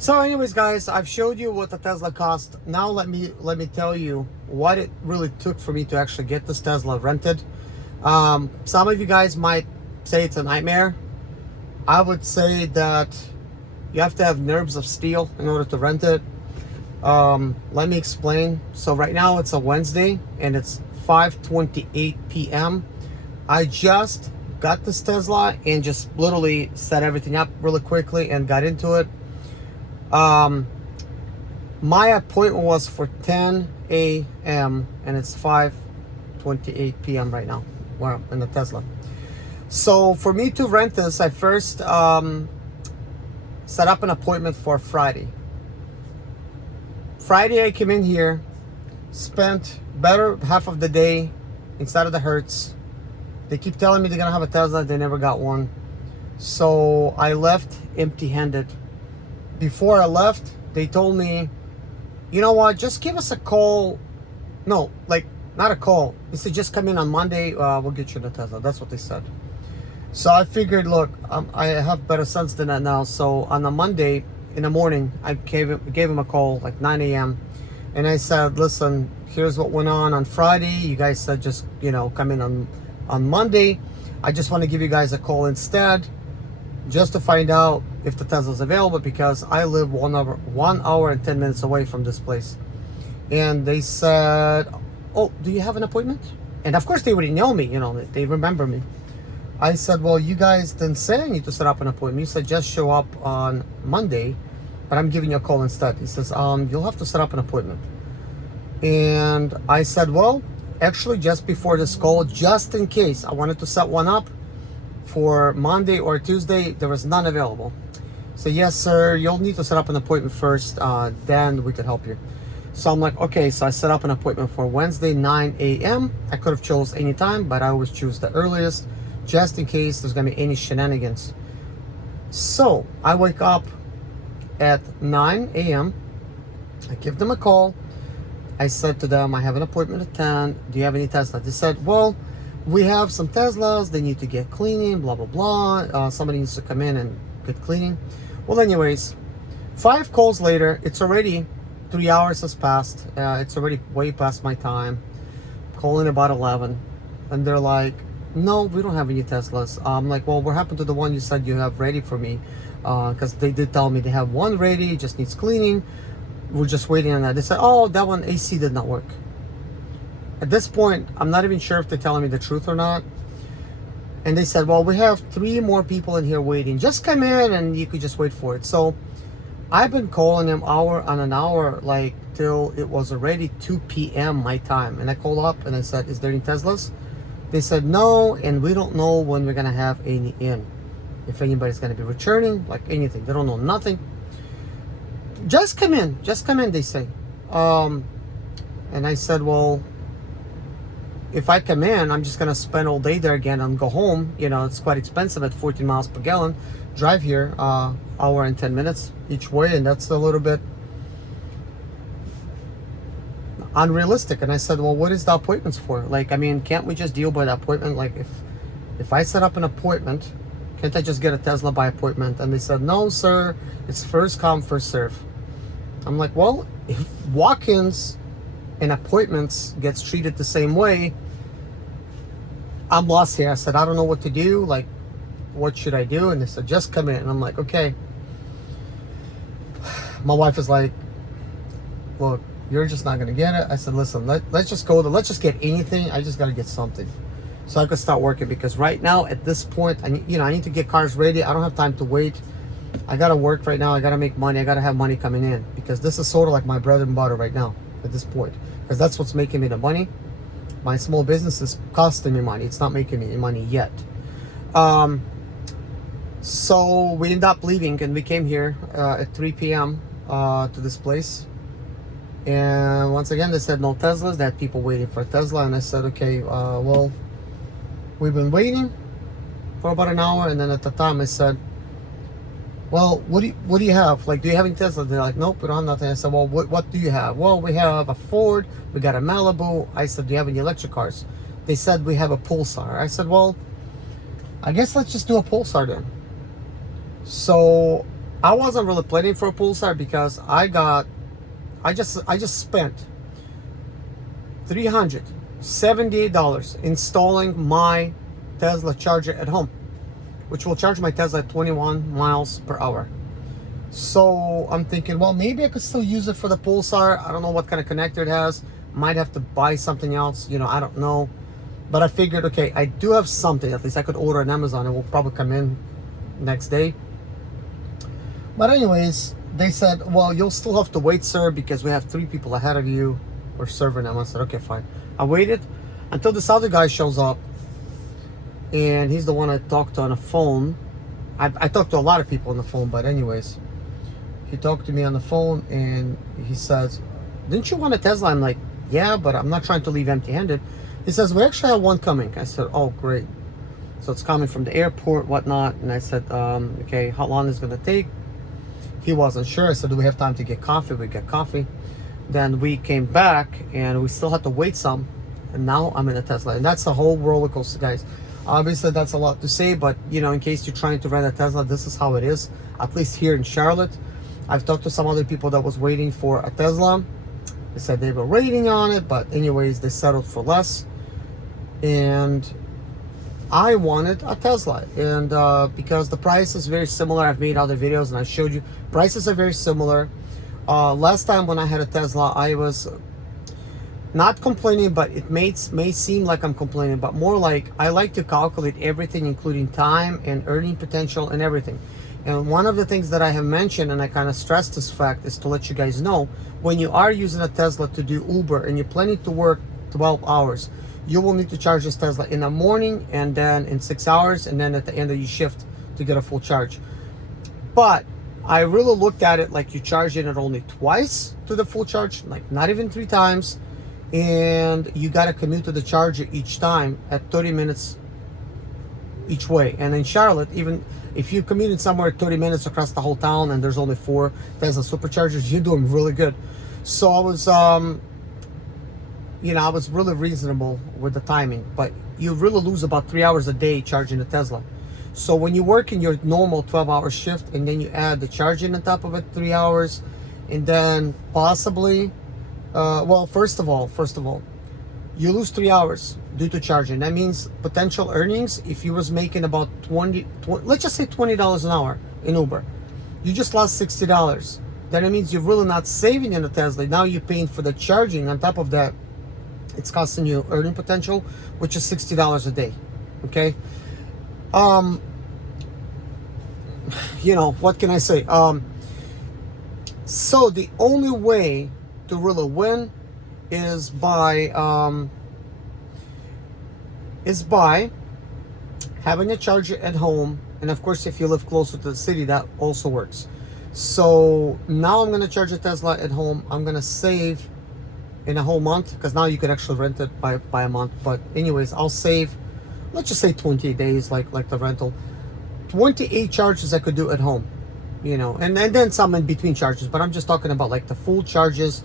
So anyways, guys, I've showed you what the Tesla cost. Now let me tell you what it really took for me to actually get this Tesla rented. Some of you guys might say it's a nightmare. I would say that you have to have nerves of steel in order to rent it. Let me explain. So right now it's a Wednesday and it's 5:28 p.m. I just got this Tesla and just literally set everything up really quickly and got into it. My appointment was for 10 a.m. and it's 5:28 p.m. right now. Well, in the Tesla. So for me to rent this, I first set up an appointment for Friday. Friday I came in here, spent better half of the day inside of the Hertz. They keep telling me they're gonna have a Tesla, they never got one. So I left empty-handed. Before I left, they told me, you know what, just give us a call. No, like, not a call. They said, just come in on Monday, we'll get you the Tesla. That's what they said. So I figured, look, I have better sense than that now. So on a Monday in the morning, I gave him a call, like 9 a.m. And I said, listen, here's what went on Friday. You guys said just, come in on Monday. I just want to give you guys a call instead, just to find out if the Tesla's available, because I live 1 hour and 10 minutes away from this place. And they said, oh, do you have an appointment? And of course they already know me, they remember me. I said, well, you guys didn't say I need to set up an appointment. You said just show up on Monday, but I'm giving you a call instead. He says, you'll have to set up an appointment. And I said, well, actually just before this call, just in case I wanted to set one up for Monday or Tuesday, there was none available. So yes, sir, you'll need to set up an appointment first, then we could help you. So I'm like, okay, so I set up an appointment for Wednesday, 9 a.m. I could have chose any time, but I always choose the earliest, just in case there's gonna be any shenanigans. So I wake up at 9 a.m. I give them a call. I said to them, I have an appointment at 10. Do you have any Tesla? They said, well, we have some Teslas. They need to get cleaning, blah, blah, blah. Somebody needs to come in and get cleaning. Well, anyways, 5 calls later, it's already 3 hours has passed. It's already way past my time. Calling about 11. And they're like, no, we don't have any Teslas. I'm like, well, what happened to the one you said you have ready for me? Because they did tell me they have one ready, just needs cleaning. We're just waiting on that. They said, oh, that one AC did not work. At this point, I'm not even sure if they're telling me the truth or not. And they said, well, we have 3 more people in here waiting. Just come in and you could just wait for it. So I've been calling them hour on an hour, like till it was already 2 p.m. my time. And I called up and I said, is there any Teslas? They said no, and we don't know when we're gonna have any in. If anybody's gonna be returning, like anything. They don't know nothing. Just come in, they say. And I said, well, if I come in, I'm just gonna spend all day there again and go home. It's quite expensive at 14 miles per gallon. Drive here, hour and 10 minutes each way, and that's a little bit unrealistic. And I said, well, what is the appointments for? Like, I mean, can't we just deal by the appointment? Like, if I set up an appointment, can't I just get a Tesla by appointment? And they said, no, sir, it's first come, first serve. I'm like, well, if walk-ins and appointments gets treated the same way, I'm lost here. I said, I don't know what to do. Like, what should I do? And they said, just come in. And I'm like, okay. My wife is like, look, you're just not gonna get it. I said, listen, let's just go. Let's just get anything. I just gotta get something, so I could start working. Because right now, at this point, I need to get cars ready. I don't have time to wait. I gotta work right now. I gotta make money. I gotta have money coming in, because this is sort of like my bread and butter right now at this point. Because that's what's making me the money. My small business is costing me money. It's not making me money yet. So we ended up leaving, and we came here at 3 p.m. To this place. And once again, they said no Teslas. They had people waiting for a Tesla. And I said, okay, well, we've been waiting for about an hour. And then at the time I said, well, what do you have? Like, do you have any Tesla? They're like, nope, we don't have nothing. I said, well, what do you have? Well, we have a Ford. We got a Malibu. I said, do you have any electric cars? They said, we have a Pulsar. I said, well, I guess let's just do a Pulsar then. So I wasn't really planning for a pulsar because I just spent $378 installing my Tesla charger at home, which will charge my Tesla at 21 miles per hour. So I'm thinking, well, maybe I could still use it for the pulsar. I don't know what kind of connector it has. Might have to buy something else, you know, I don't know. But I figured, okay, I do have something. At least I could order on Amazon. It will probably come in next day. But anyways, they said, well, you'll still have to wait, sir, because we have 3 people ahead of you. We're serving them. I said, okay, fine. I waited until this other guy shows up. And he's the one I talked to on the phone. I talked to a lot of people on the phone, but anyways. He talked to me on the phone and he says, didn't you want a Tesla? I'm like, yeah, but I'm not trying to leave empty-handed. He says, we actually have one coming. I said, oh, great. So it's coming from the airport, whatnot. And I said, okay, how long is it going to take? He wasn't sure. I said, do we have time to get coffee? We got coffee. Then we came back and we still had to wait some. And now I'm in a Tesla. And that's the whole roller coaster, guys. Obviously, that's a lot to say. But, you know, in case you're trying to rent a Tesla, this is how it is. At least here in Charlotte. I've talked to some other people that was waiting for a Tesla. They said they were waiting on it, but anyways, they settled for less. And I wanted a Tesla, and because the price is very similar. I've made other videos and I showed you prices are very similar. Last time when I had a Tesla, I was not complaining, but it may seem like I'm complaining, but more like I like to calculate everything, including time and earning potential and everything. And one of the things that I have mentioned, and I kind of stressed this fact, is to let you guys know, when you are using a Tesla to do Uber and you're planning to work 12 hours, you will need to charge this Tesla in the morning and then in 6 hours and then at the end of your shift to get a full charge. But I really looked at it like you charge it only twice to the full charge, like not even 3 times. And you got to commute to the charger each time at 30 minutes each way. And in Charlotte, even if you commuted somewhere 30 minutes across the whole town and there's only 4 Tesla superchargers, you're doing really good. So I was, you know, I was really reasonable with the timing, but you really lose about 3 hours a day charging a Tesla. So when you work in your normal 12-hour shift and then you add the charging on top of it, 3 hours, and then possibly, well, first of all, you lose 3 hours due to charging. That means potential earnings, if you was making about 20 let's just say $20 an hour in Uber, you just lost $60. Then it means you're really not saving in a Tesla. Now you're paying for the charging. On top of that, it's costing you earning potential, which is $60 a day. Okay. You know, what can I say? So the only way to really win is by having a charger at home, and of course if you live closer to the city, that also works. So now I'm going to charge a Tesla at home. I'm going to save in a whole month, because now you could actually rent it by a month. But anyways, I'll save, let's just say 28 days, like the rental. 28 charges I could do at home, you know, and then some in between charges, but I'm just talking about like the full charges,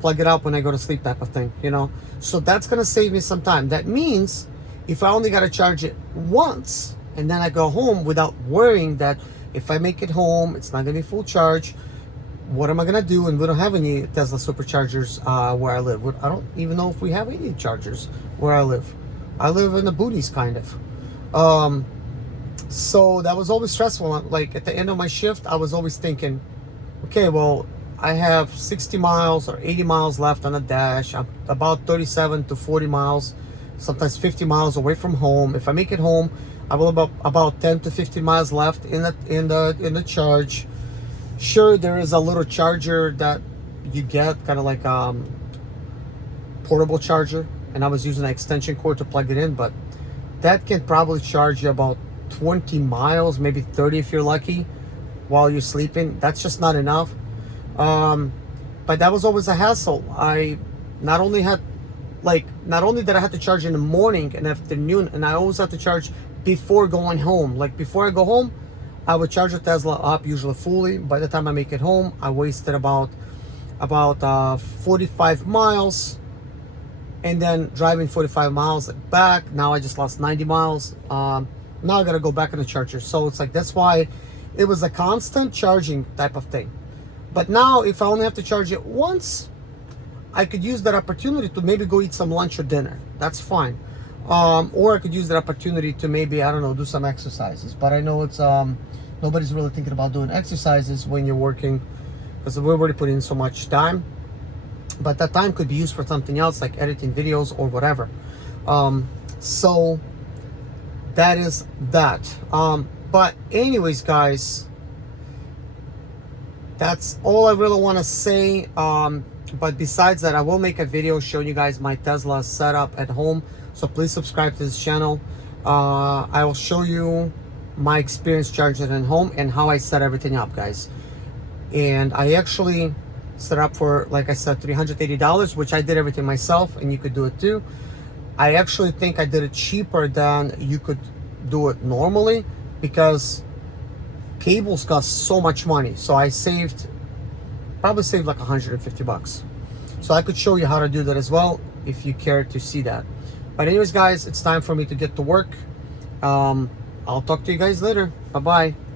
plug it up when I go to sleep type of thing, you know. So that's going to save me some time. That means if I only got to charge it once and then I go home without worrying that if I make it home, it's not going to be full charge, what am I going to do? And we don't have any Tesla superchargers where I live. I don't even know if we have any chargers where I live. I live in the boonies, kind of. So that was always stressful. Like at the end of my shift, I was always thinking, okay, well, I have 60 miles or 80 miles left on the dash. I'm about 37 to 40 miles, sometimes 50 miles away from home. If I make it home, I will about 10 to 15 miles left in the charge. Sure, there is a little charger that you get, kind of like portable charger, and I was using an extension cord to plug it in, but that can probably charge you about 20 miles, maybe 30 if you're lucky, while you're sleeping. That's just not enough. But that was always a hassle. I not only did I have to charge in the morning and afternoon, and I always have to charge before going home. Like before I go home, I would charge a Tesla up, usually fully. By the time I make it home, I wasted about 45 miles, and then driving 45 miles back. Now I just lost 90 miles. Now I gotta go back on the charger. So it's like, that's why it was a constant charging type of thing. But now if I only have to charge it once, I could use that opportunity to maybe go eat some lunch or dinner. That's fine. Or I could use that opportunity to maybe, I don't know, do some exercises. But I know it's nobody's really thinking about doing exercises when you're working, because we're already putting in so much time. But that time could be used for something else, like editing videos or whatever. So that is that. But anyways, guys, that's all I really want to say. But besides that, I will make a video showing you guys my Tesla setup at home. So please subscribe to this channel. I will show you my experience charging at home and how I set everything up, guys. And I actually set up for, like I said, $380, which I did everything myself, and you could do it too. I actually think I did it cheaper than you could do it normally, because cables cost so much money. So I probably saved like 150 bucks. So I could show you how to do that as well if you care to see that. But anyways, guys, it's time for me to get to work. I'll talk to you guys later. Bye-bye.